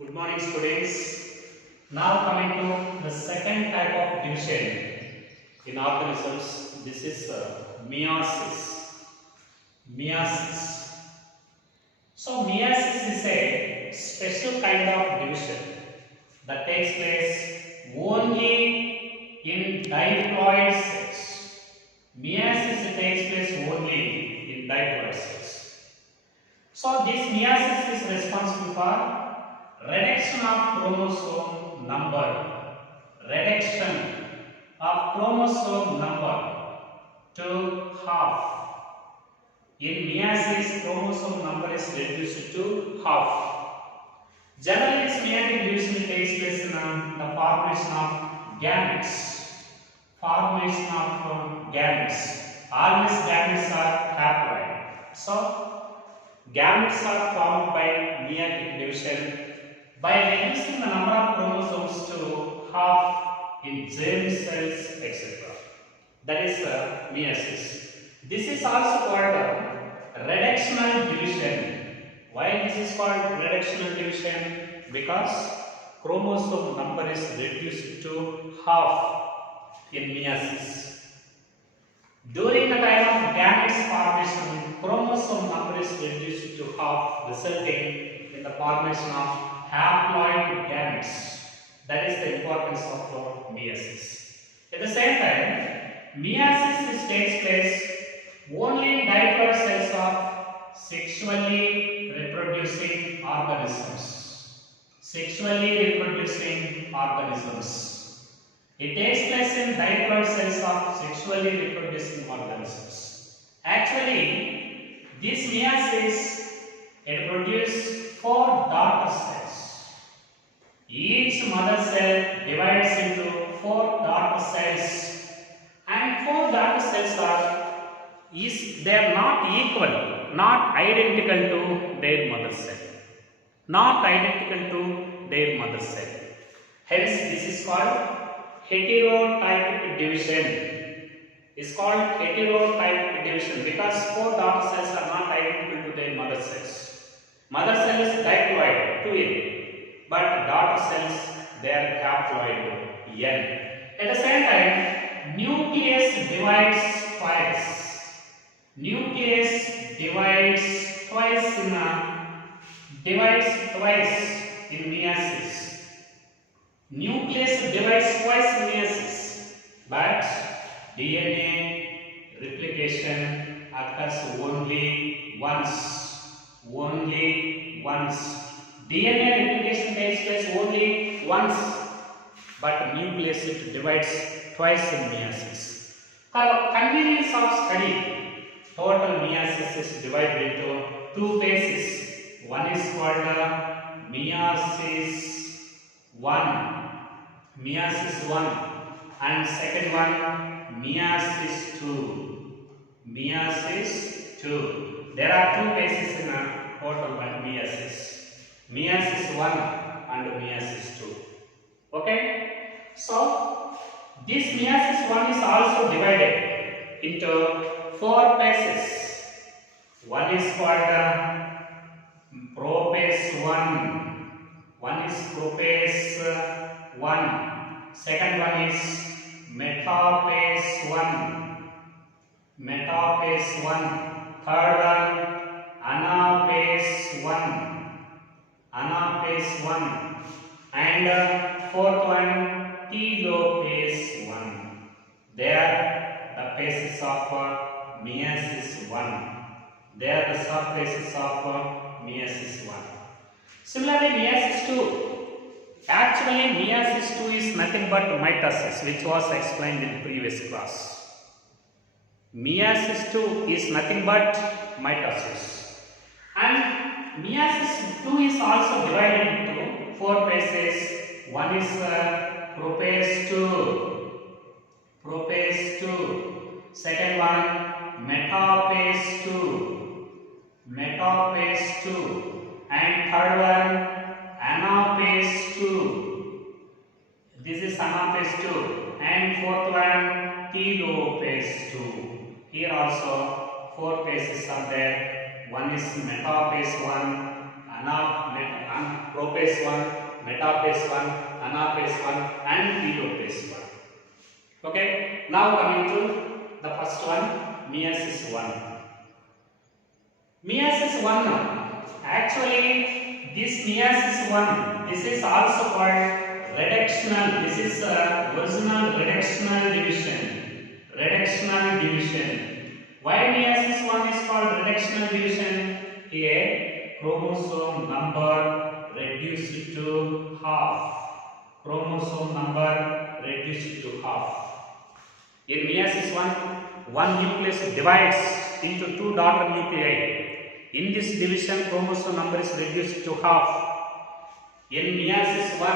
Good morning, students. Now coming to the second type of division in organisms. This is meiosis. Meiosis. So meiosis is a special kind of division that takes place only in diploid cells. Meiosis takes place only in diploid cells. So this meiosis is responsible for reduction of chromosome number. Reduction of chromosome number to half. In meiosis, chromosome number is reduced to half. Generally, this meiotic division takes place in the formation of gametes. Formation of gametes. Always gametes are haploid. So, gametes are formed by meiotic division by reducing the number of chromosomes to half in germ cells, etc. That is meiosis. This is also called reductional division. Why this is called reductional division? Because chromosome number is reduced to half in meiosis. During the time of gametes formation, chromosome number is reduced to half, resulting in the formation of haploid gametes. That is the importance of meiosis. At the same time, meiosis takes place only in diploid cells of sexually reproducing organisms. Sexually reproducing organisms. It takes place in diploid cells of sexually reproducing organisms. Actually, this meiosis it produces 4 daughter cells. Each mother cell divides into 4 daughter cells, and 4 daughter cells are not equal, not identical to their mother cell. Not identical to their mother cell. Hence, this is called heterotypic division. Is called heterotypic division because 4 daughter cells are not identical to their mother cells. Mother cell is diploid 2N, but daughter cells they are haploid N. At the same time, nucleus divides twice. Nucleus divides twice in meiosis. Nucleus divides twice in meiosis, but DNA replication occurs only once. Only once. DNA replication takes place only once, but nucleus it divides twice in meiosis. For convenience of study, total meiosis is divided into 2 phases. One is called meiosis 1. Meiosis 1, and second one meiosis 2. Meiosis 2. There are 2 phases in a total meiosis. Meiosis 1 and meiosis 2. Okay? So, this meiosis 1 is also divided into 4 phases. One is called prophase 1. One is prophase 1. Second one is metaphase 1. Metaphase 1. Third one anaphase 1. Anaphase 1. And fourth one telophase 1. They are the phases of meiosis 1. They are the subphases of meiosis 1. Similarly, meiosis 2. Actually, meiosis 2 is nothing but mitosis, which was explained in previous class. Meiosis 2 is nothing but mitosis. And meiosis 2 is also divided into 4 phases. One is prophase 2. Prophase 2. Second one metaphase 2. Metaphase 2. And third one anaphase 2. This is anaphase 2. And fourth one telophase 2. Here also 4 phases are there. One is metaphase 1, prophase prophase 1, metaphase 1, anaphase 1 and telophase 1. Okay, now coming to the first one, meiosis 1. Meiosis 1, actually this meiosis 1, this is also called reductional. This is original reductional division. Reductional division. Why meiosis 1 is called reductional division? Here chromosome number reduced to half. Chromosome number reduced to half. In meiosis 1, one nucleus divides into two daughter nuclei. In this division, chromosome number is reduced to half. In meiosis 1,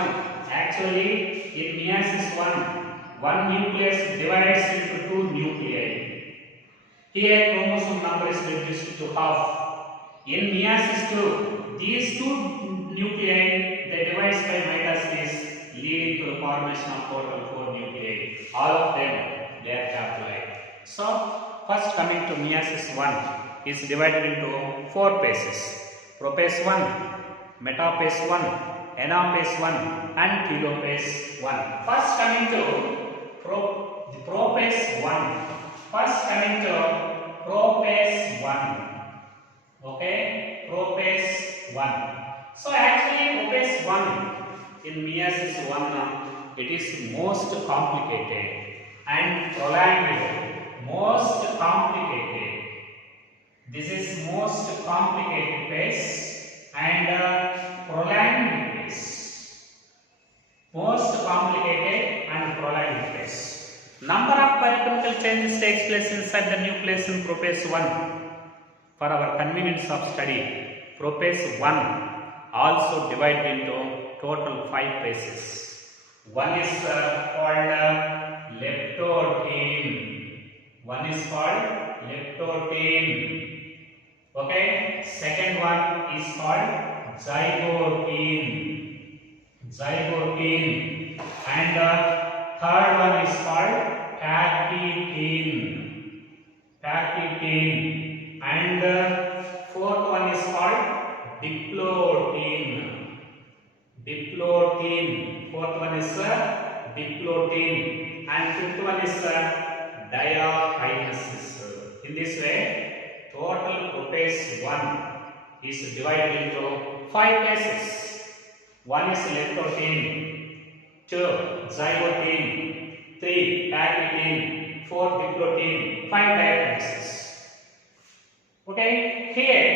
actually in meiosis 1, one nucleus divides into two nuclei. Here chromosome number is reduced to half. In meiosis 2, these two nuclei they divide by mitosis, leading to the formation of total 4 nuclei. All of them they are haploid. So first coming to meiosis 1 is divided into 4 phases: prophase 1, metaphase 1, anaphase 1 and telophase 1. First coming to prophase 1. First coming to prophase 1. Okay, prophase 1. So actually prophase 1 in meiosis 1 it is most complicated and prolonged. Most complicated. This is most complicated phase and prolonged phase. Most complicated and prolonged phase. Number of biochemical changes takes place inside the nucleus in prophase 1. For our convenience of study, prophase 1 also divided into total 5 phases. One is called leptothene. One is called leptothene. Okay. Second one is called zygothene. Zygothene. And third one is called pachythene. Pachythene. And fourth one is called diplothene. Diplothene. Fourth one is diplothene. And fifth one is diakinesis. In this way, total prophase 1 is divided into 5 phases. 1 is leptothene, 2 zygothene, 3 pachythene, 4 diplothene, 5 diakinesis. Okay, here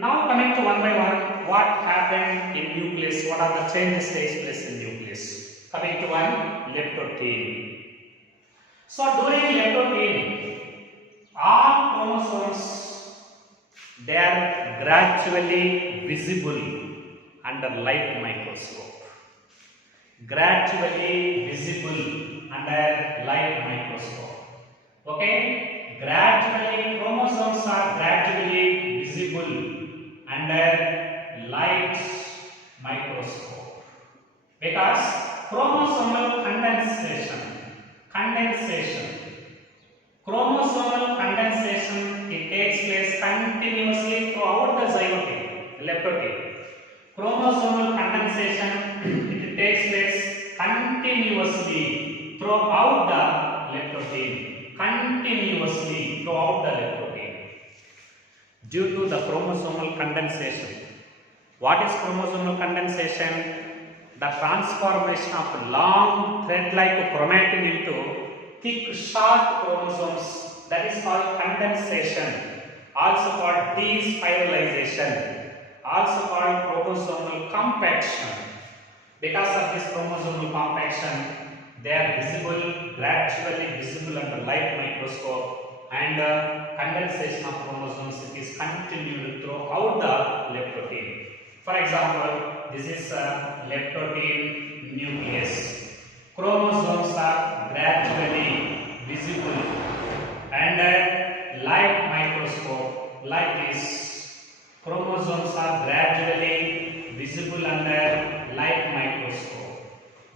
now coming to one by one, what happened in nucleus? What are the changes takes place in nucleus? Coming to one, leptothene. So during leptothene, all chromosomes they are gradually visible under light microscope. Gradually visible under light microscope. Okay, gradually chromosomes are gradually visible under light microscope because chromosomal condensation. Chromosomal condensation it takes place continuously throughout the zygote, leptothene. Chromosomal condensation it takes place continuously throughout the leptothene. Continuously throughout the leptothene. Due to the chromosomal condensation. What is chromosomal condensation? The transformation of long thread-like chromatin into thick, short chromosomes, that is called condensation, also called despiralization, also called chromosomal compaction. Because of this chromosomal compaction, they are visible, gradually visible under light microscope, and condensation of chromosomes is continued throughout the leptothene. For example, this is a leptothene nucleus. Chromosomes are gradually visible under light microscope like this. Chromosomes are gradually visible under light microscope.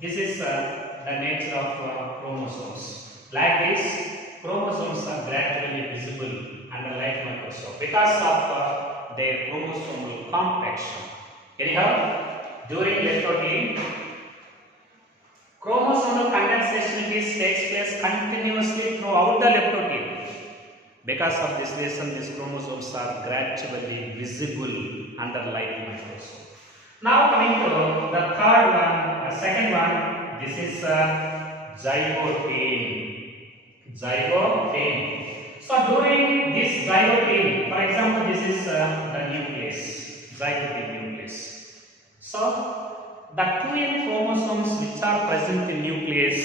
This is the nature of chromosomes. Like this, chromosomes are gradually visible under light microscope because of their chromosomal compaction. Anyhow, during lactate, chromosomal condensation takes place continuously throughout the lactate. Because of this reason, these chromosomes are gradually visible under light microscope. Now coming to the second one, this is zygote. Zygote. So during this zygote, for example, this is the nucleus, zygote nucleus. So the twin chromosomes which are present in nucleus.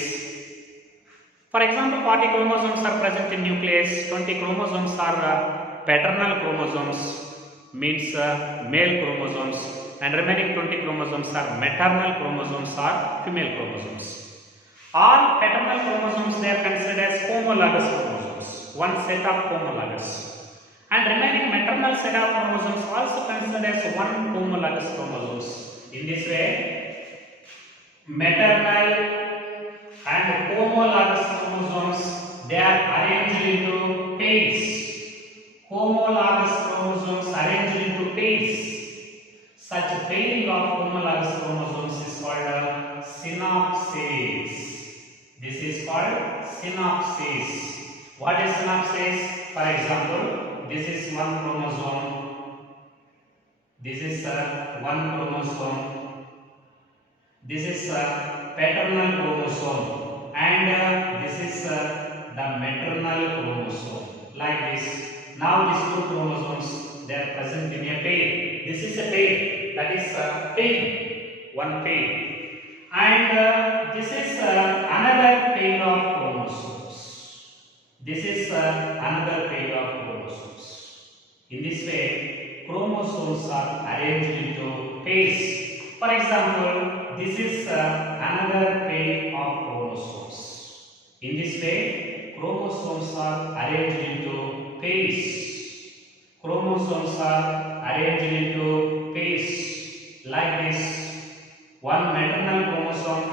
For example, 40 chromosomes are present in nucleus, 20 chromosomes are paternal chromosomes, means male chromosomes, and remaining 20 chromosomes are maternal chromosomes or female chromosomes. All paternal chromosomes, they are considered as homologous chromosomes, one set of homologous, and remaining maternal set of chromosomes also considered as one homologous chromosomes. In this way, maternal and homologous chromosomes, they are arranged into pairs. Homologous chromosomes arranged into pairs. Such a pairing of homologous chromosomes is called synapses. This is called synapses. What is synapses? For example, this is one chromosome. This is one chromosome. This is paternal chromosome, and this is the maternal chromosome. Like this. Now these two chromosomes, they are present in a pair. This is a pair. That is a pair. One pair. And this is another pair of chromosomes. This is another pair of chromosomes. In this way, chromosomes are arranged into pairs. For example, this is another pair of chromosomes. In this way, chromosomes are arranged into pairs. Chromosomes are arranged into pairs like this. One maternal chromosome,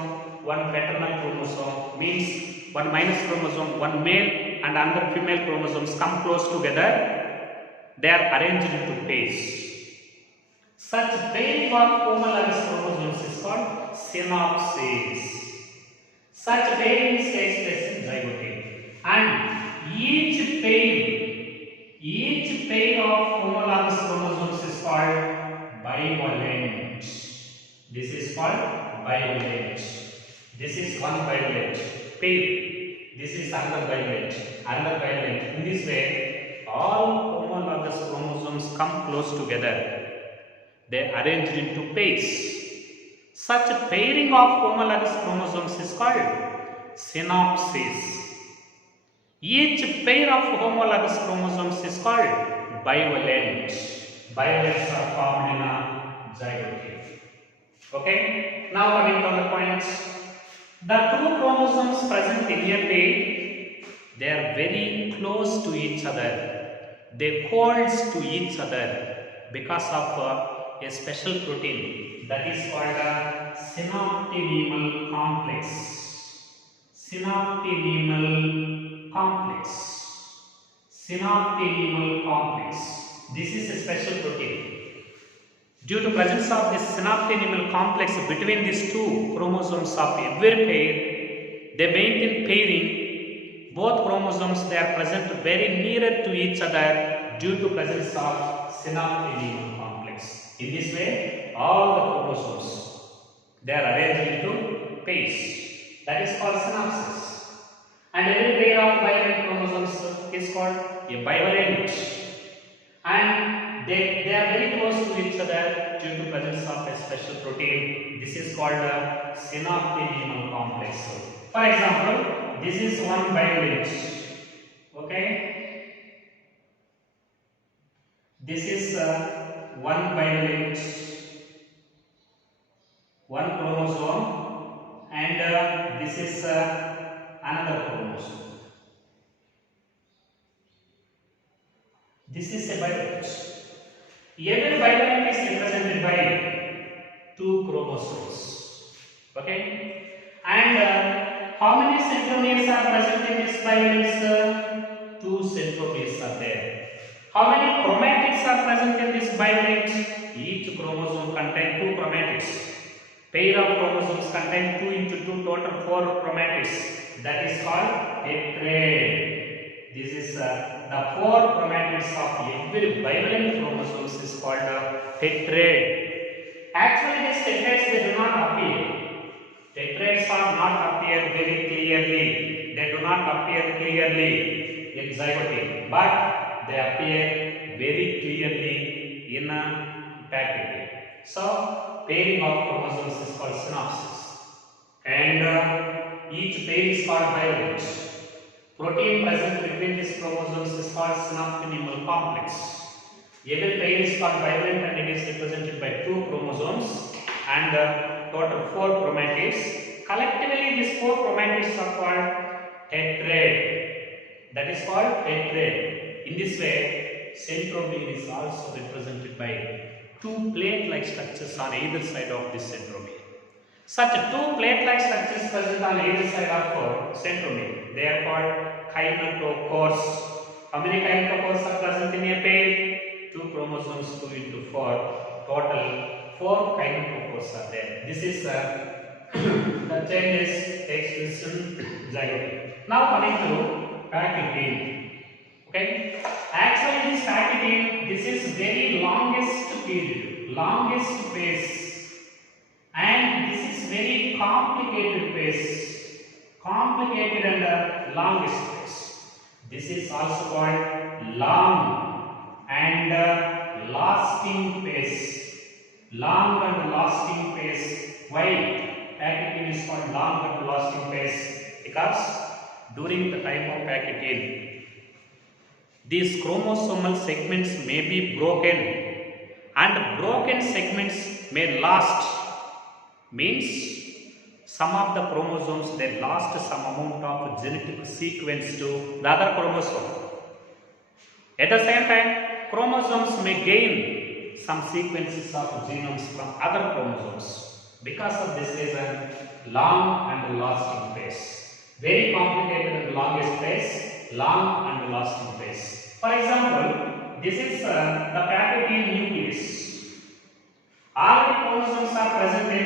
one paternal chromosome, means one minus chromosome, one male and another female chromosomes come close together. They are arranged into pairs. Such pairing of homologous chromosomes is called synapses. Such pairing takes place in zygote, and each pair of homologous chromosomes is called bivalent. This is called bivalent. This is one bivalent pair. This is another bivalent. In this way, all homologous chromosomes come close together. They are arranged into pairs. Such a pairing of homologous chromosomes is called synapses. Each pair of homologous chromosomes is called bivalent. Bivalents are formed in a zygote. Okay. Now coming to the points. The two chromosomes present in a pair, they are very close to each other. They hold to each other because of a special protein that is called a synaptonemal complex. Synaptonemal complex. This is a special protein. Due to presence of this synaptonemal complex between these two chromosomes of every pair, they maintain pairing. Both chromosomes, they are present very nearer to each other due to presence of synaptonemal complex. In this way, all the chromosomes, they are arranged into pairs. That is called synapses. And every pair of bivalent chromosomes is called a bivalent. And they are very close to each other due to presence of a special protein. This is called a synaptonemal complex. For example, this is one bivalent. Okay. This is one bivalent, one chromosome, and this is another chromosome. This is a bivalent. Every bivalent is represented by two chromosomes. Okay, and how many centromeres are present in this bivalent? Two centromeres are there. How many chromatids are present in this bivalent? Each chromosome contains two chromatids. Pair of chromosomes contain 2 into 2 total 4 chromatids. That is called tetrad. This is the 4 chromatids of every bivalent chromosomes is called tetrad. Actually, these tetrads they do not appear. Tetrads are not appear very clearly. They do not appear clearly in zygote, but they appear very clearly in a pachytene. So, pairing of chromosomes is called synapsis, and each pair is called bivalent. Protein present between these chromosomes is called synaptonemal complex. Every pair is called bivalent and it is represented by 2 chromosomes and total 4 chromatids. Collectively, these 4 chromatids are called tetrad. That is called tetrad. In this way, centromere is also represented by 2 plate-like structures on either side of this centromere. Such 2 plate-like structures present on either side of centromere. They are called kinetochores. How many kinetochores are present in a pair? 2 chromosomes, 2 into 4. Total 4 kinetochores are there. This is the changes takes place in zygote. Now coming to pachytene. Okay. Actually, this pachytene, this is very longest period, longest phase, and this is very complicated phase, complicated and longest phase. This is also called long and lasting phase. Long and lasting phase. Why pachytene is called long and lasting phase? Because during the time of pachytene, these chromosomal segments may be broken and broken segments may last. Means some of the chromosomes they lost some amount of genetic sequence to the other chromosome. At the same time, chromosomes may gain some sequences of genomes from other chromosomes. Because of this reason, long and lasting phase. Very complicated and longest phase, long and lasting phase. For example, this is the pachytene nucleus. All the chromosomes are present in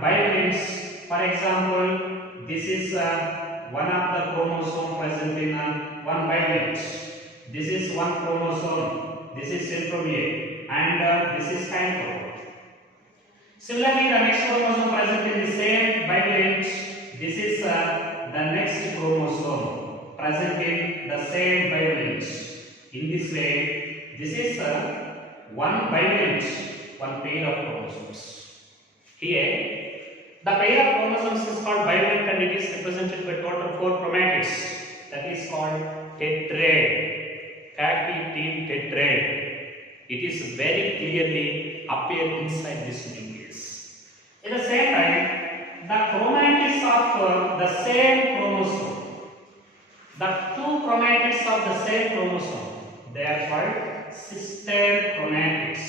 bivalents. For example, this is one of the chromosome present in one bivalent. This is one chromosome. This is centromere, and this is kinetochore. Similarly, the next chromosome present in the same bivalent. This is the next chromosome present in the same bivalent. In this way, this is one bivalent, one pair of chromosomes. Here, the pair of chromosomes is called bivalent and it is represented by total 4 chromatids. That is called tetrad, pachytene tetrad. It is very clearly appear inside this nucleus. At the same time, the chromatids of the same chromosome, the 2 chromatids of the same chromosome, they are called sister chromatids.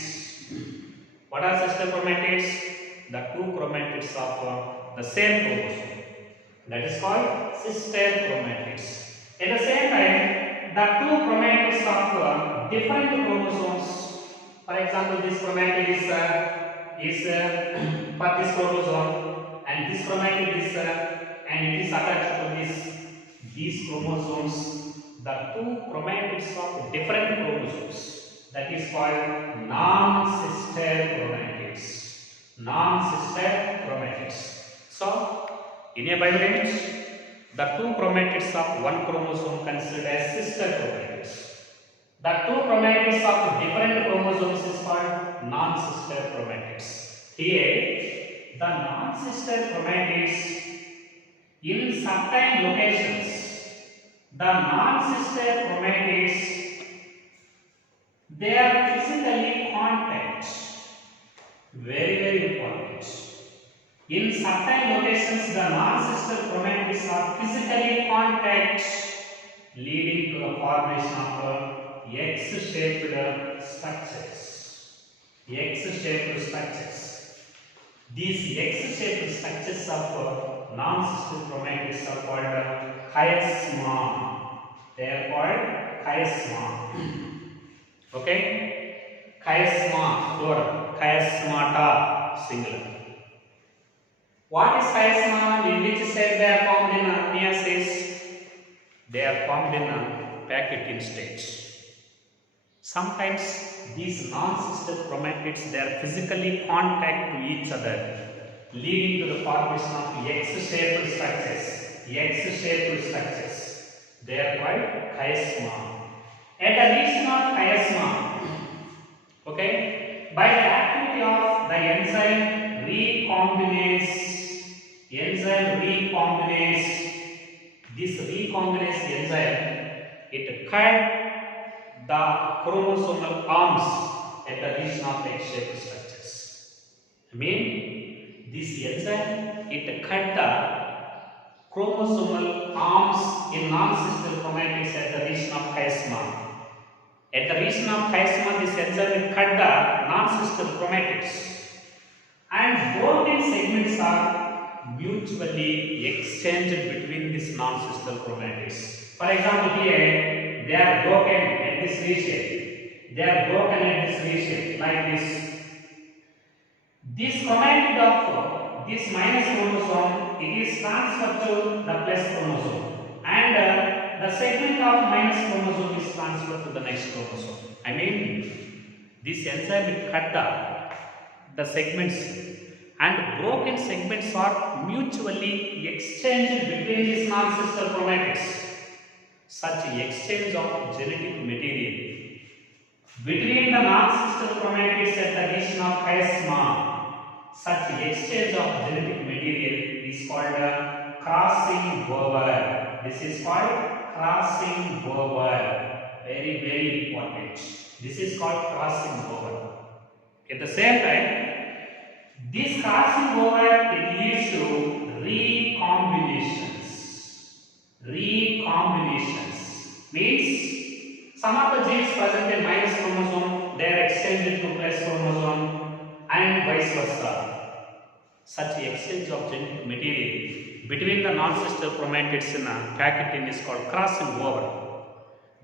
What are sister chromatids? The 2 chromatids of the same chromosome. That is called sister chromatids. At the same time, the 2 chromatids of different chromosomes. For example, this chromatid is for this chromosome, and this chromatid is and it is attached to these chromosomes. The 2 chromatids of different chromosomes. That is called non-sister chromatids. Non-sister chromatids. So, in a bivalent, the 2 chromatids of one chromosome considered as sister chromatids. The 2 chromatids of different chromosomes is called non-sister chromatids. Here, the non-sister chromatids in certain locations, the non-sister chromatids, they are physically contact. Very, very important. In certain locations, the non-sister chromatids are physically contact, leading to the formation of X-shaped structures. X-shaped structures. These X-shaped structures of non-sister chromatids are called chiasma. They are called chiasma. Okay? Chiasma, plural. Chiasmata, singular. What is chiasma? In which stage they are formed in meiosis? They are formed in packaging stage. Sometimes these non-sister chromatids, they are physically contact to each other, leading to the formation of X-shaped structures. X-shaped structures. They are called chiasma. At the region of chiasma, okay, by the activity of the enzyme recombinase, this recombinase enzyme, it cut the chromosomal arms at the region of X-shaped structures. I mean, this enzyme, it cut the chromosomal arms in non-sister chromatids at the region of chiasma. At the region of chiasma, this enzyme will cut the non-sister chromatids, and broken segments are mutually exchanged between these non-sister chromatids. For example, here they are broken at this region. They are broken at this region like this. This chromatid of this minus chromosome, it is transferred to the plus chromosome, and the segment of minus chromosome is transferred to the next chromosome. I mean, this enzyme will cut the segments, and broken segments are mutually exchanged between these non-sister chromatids. Such exchange of genetic material between the non-sister chromatids at the region of chiasma, such exchange of genetic material is called crossing over. This is called crossing over. Very, very important. This is called crossing over. At the same time, this crossing over, it leads to recombinations. Recombinations means some of the genes present in minus chromosome, they are exchanged to plus chromosome, and vice versa. Such exchange of genetic material between the non-sister chromatids in a packaging is called crossing over.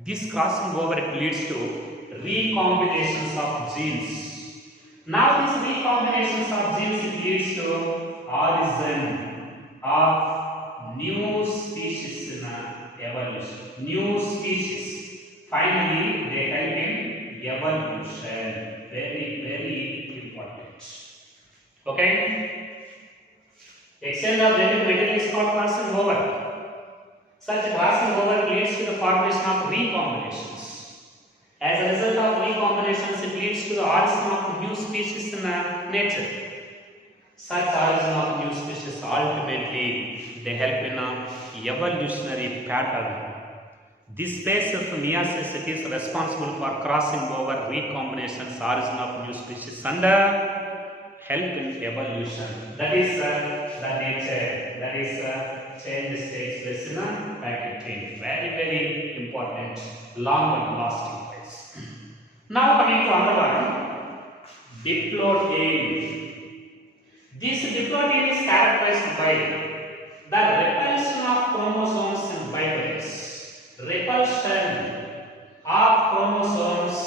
This crossing over, it leads to recombinations of genes. Now these recombinations of genes, it leads to origin of new species in evolution. New species. Finally, they help in evolution. Very, very important. Okay? Exchange of genetic material is called crossing over. Such crossing over leads to the formation of recombinations. As a result of recombinations, it leads to the origin of new species in nature. Such origin of new species ultimately they help in a evolutionary pattern. This phase of meiosis, it is responsible for crossing over, recombinations, origin of new species, and help in evolution. That is the nature. That is change takes place in a packaging. Very, very important, long and lasting phase. Now coming to another one, diploid. This diploid is characterized by the repulsion of chromosomes in bivalents. Repulsion of chromosomes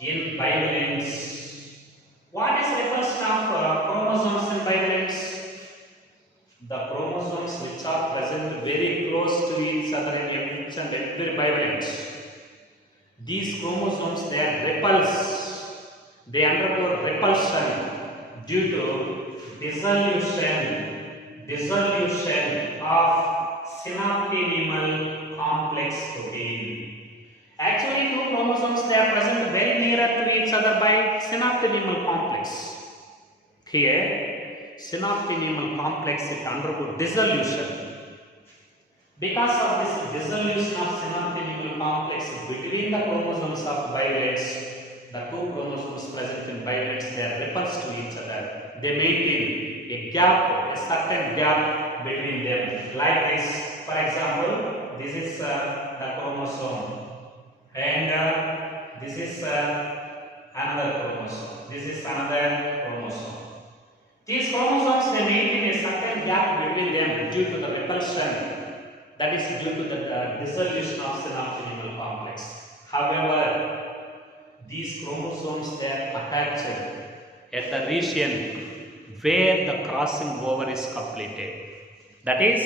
in bivalents. What is repulsion of chromosomes in bivalents? The chromosomes which are present very close to each other in each and every bivalent. These chromosomes, they are repulsed. They undergo repulsion due to dissolution of synaptinimal complex protein. Actually, two chromosomes, they are present very nearer to each other by synaptinimal complex. Here, synaptinimal complex, it undergoes dissolution. Because of this dissolution of synaptinimal complex between the chromosomes of bivalents, the two chromosomes present in bivalents, they are repulsed to each other. They maintain a gap, a certain gap between them, like this. For example, this is the chromosome, and this is another chromosome. This is another chromosome. These chromosomes, they maintain a certain gap between them due to the repulsion. That is due to the dissolution of synaptinimal complex. However, these chromosomes, they are attached at the region where the crossing over is completed. That is,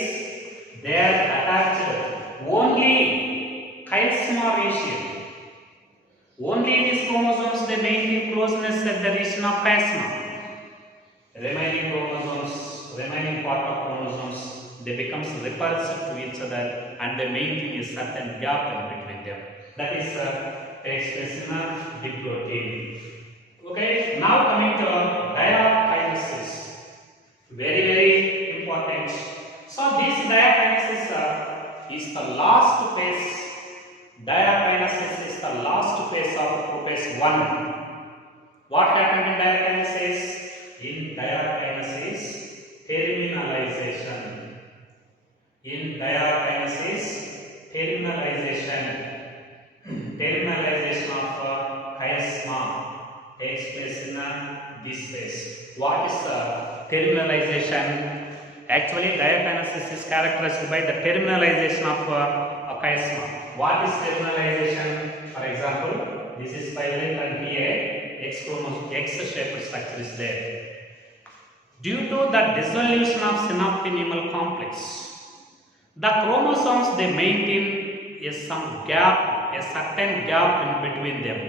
they are attached only chiasma region. Only these chromosomes they maintain closeness at the region of chiasma. Remaining chromosomes, remaining part of chromosomes, they becomes repulsive to each other and they maintain a certain gap in between them. That is takes place in a diploid. Okay, now coming to diakinesis. Very important. So this diakinesis is the last phase. Diakinesis is the last phase of prophase 1. What happened in diakinesis? In diakinesis, terminalization. In diakinesis, terminalization. Terminalization of chiasma takes place in this phase. What is the terminalization? Actually, diakinesis is characterized by the terminalization of chiasma. What is terminalization? For example, this is pilate and here X chromosome, X-shaped structure is there. Due to the dissolution of synaptic complex, the chromosomes they maintain some gap, a certain gap in between them.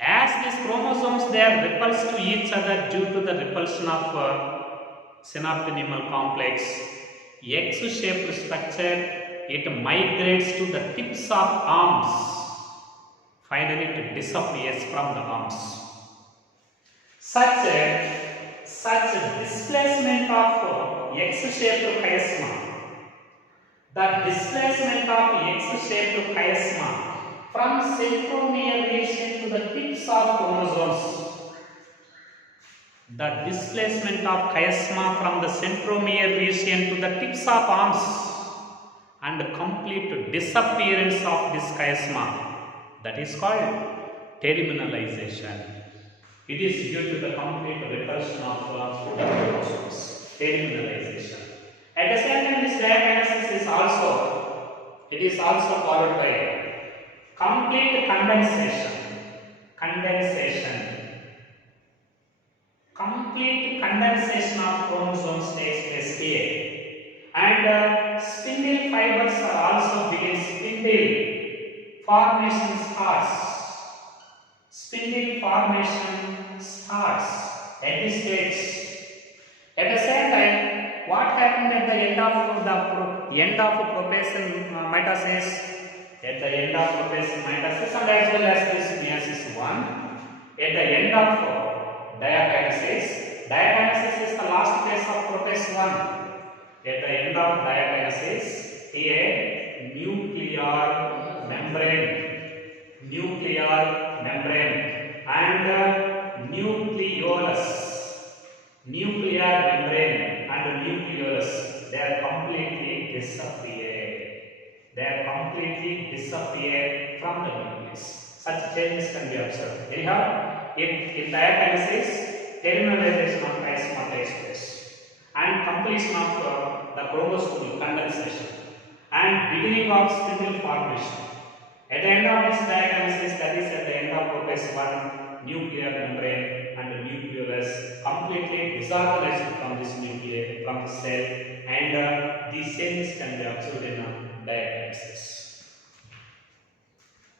As these chromosomes they are repulsed to each other due to the repulsion of synaptic complex, X-shaped structure it migrates to the tips of arms. Finally, it disappears from the arms. Such displacement of X-shaped chiasma, the displacement of X-shaped chiasma from centromere region to the tips of chromosomes. The displacement of chiasma from the centromere region to the tips of arms and the complete disappearance of this chiasma. That is called terminalization. It is due to the complete repulsion of the chromosomes. Terminalization. At the same time, this diakinesis is also followed by complete condensation. Complete condensation of chromosomes takes place here, and spindle fibers are also begin spindle formation starts. Spindle formation starts at this stage. At the same time, what happened at the end of prophase mitosis? At the end of prophase mitosis and as well as this meiosis 1, at the end of diakinesis, diakinesis is the last phase of prophase 1. At the end of diakinesis, here nuclear membrane and nuclear membrane and nucleolus, they are completely disappear from the nucleus. Such changes can be observed. Anyhow, in diakinesis, terminalization of chiasma takes place and completion of the chromosomal condensation and beginning of spindle formation. At the end of this diakinesis, that is at the end of prophase 1, nuclear membrane and the nucleolus completely disorganized from this nucleus, from the cell, and these changes can be observed in diakinesis.